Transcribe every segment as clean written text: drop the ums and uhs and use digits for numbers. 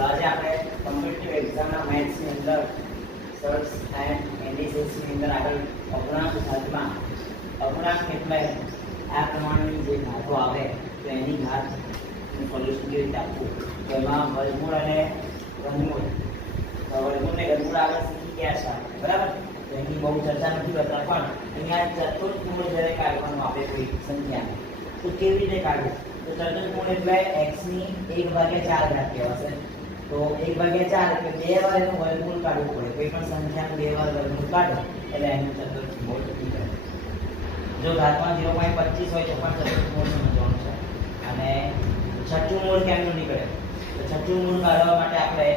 તો આજે આપણે કોમ્પિટિટિવ એક્ઝામના મેથ્સની અંદર સર્ચ એન્ડ એનાલિસિસની અંદર આગળ અપૂર્ણાંક ઘાતમાં અપૂર્ણાંક એટલે આ પ્રમાણની જે ઘાતો આવે તો એની ઘાતનું સોલ્યુશન કેવી રીતે આપવું, તો એમાં વર્ગમૂળ અને ઘનમૂળ, વર્ગમૂળ ને ઘનમૂળ આગળ શીખી ગયા છે આપણે, બરાબર. તો એની બહુ ચર્ચા નથી કરતા, પણ અહીંયા ચતુર્થમૂળ જ્યારે કાઢવાનું આપે કોઈ સંખ્યા તો કેવી રીતે કાઢવું, તો ચતુર્થમૂળ એટલે x ની 1/4 ઘાત કહેવાશે. તો 1/4 એટલે બે વાર એનું વર્ગમૂળ કાઢવું પડે. કોઈ પણ સંખ્યાનું બે વાર વર્ગમૂળ કાઢો એટલે એનું ચતુર્થમૂળ નીકળે. જો ઘાતમાં 0.25 હોય તો પણ ચતુર્થમૂળ સમજવાનું છે. અને છઠ્ઠું મૂળ કેમનું નીકળે, તો છઠ્ઠું મૂળ કાઢવા માટે આપણે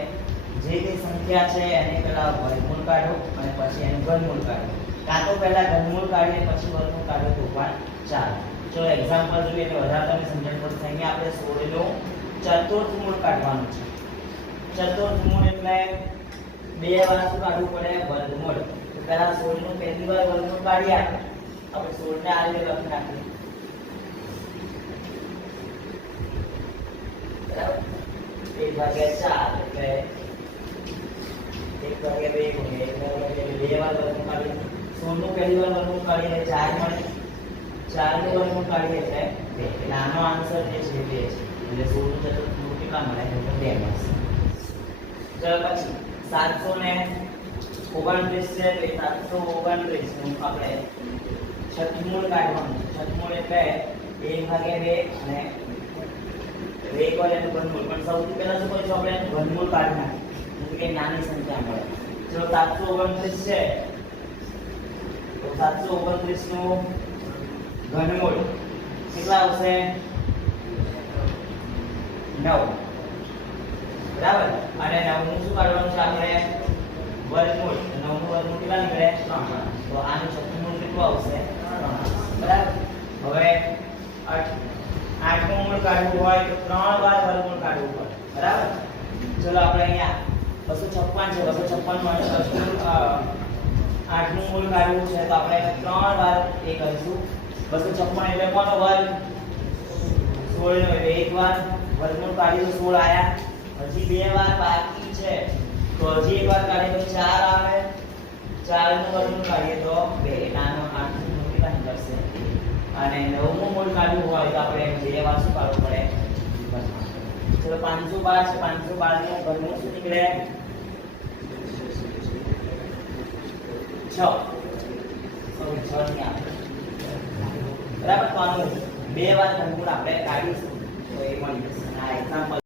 જે કઈ સંખ્યા છે એને પહેલા વર્ગમૂળ કાઢો અને પછી એનું ઘનમૂળ કાઢો, કાં તો પહેલા ઘનમૂળ કાઢીએ પછી વર્ગમૂળ કાઢો તો પણ ચાલે. જો એક્ઝામ્પલ જોઈએ તો વધારે તમે સમજણ પડશે. અહીંયા આપણે 16 નું ચતુર્થમૂળ કાઢવાનું છે. ચતુર્થમૂળ એટલે બે વાર શું કાઢવું પડે, વર્ગમૂળ. તો પહેલા 16 નું પહેલી વાર વર્ગમૂળ કાઢીએ આપણે 16 ને આ રીતે લખી નાખીએ, બરાબર. 1/4 એટલે 1/2 બે વાર વર્ગમૂળ કાઢીએ. 16 નું પહેલી વાર વર્ગમૂળ કાઢીએ 4 મળે, 4 નું વર્ગમૂળ કાઢીએ એટલે 2. એટલે આનો આન્સર જે છે 2 છે. એટલે 16 નું ચતુર્થમૂળ કેટલા મળે, તો 2 મળશે. ચલો પછી 729 છે, તો 729 નું આપણે છઠ્ઠમૂળ કાઢવાનું છે. છઠ્ઠમૂળ એટલે 1/2 અને એક વાર એનું ઘનમૂળ. પણ સૌથી પહેલા શું કરીશું, આપણે એનું ઘનમૂળ કાઢી નાખીએ એટલે કે નાની સંખ્યા મળે. ચલો 729 છે, તો 729 નું ઘનમૂળ કેટલા આવશે, 9, બરાબર. અને 9 નું શું કાઢવાનું છે આપણે, વર્ગમૂળ. 9 નું વર્ગમૂળ કેટલા નીકળે, 3. તો આનું છઠ્ઠું કેટલું આવશે, 3, બરાબર. હવે 8 નું મૂળ કાઢવું હોય તો 3 વાર વર્ગમૂળ કાઢવું પડે, બરાબર. ચલો આપણે અહીંયા 256 છે, 256 માં 8 નું મૂળ કાઢવું છે તો આપણે 3 વાર એ કરીશું. 256 એટલે કોનો વર્ગ, 16 નો. એટલે એક વાર વર્ગમૂળ કાઢીશું 16 આયા, હજી બે વાર બાકી છે તો હજી એક વાર કાઢીએ તો 4 આવે, 4 નું વર્ગમૂળ કાઢીએ તો 2. એટલે આનો 8 નું મૂળ કેટલા નીકળશે. અને 9 નું મૂળ કાઢવું હોય તો આપણે બે વાર શું કાઢવું પડે, ચલો 512 છે, 512 નું ઘનમૂળ શું નીકળે, 6. બરાબર. તો આનું બે વાર ઘનમૂળ આપણે કાઢીશું તો એ મળી જશે. આ એક્ઝામ્પલ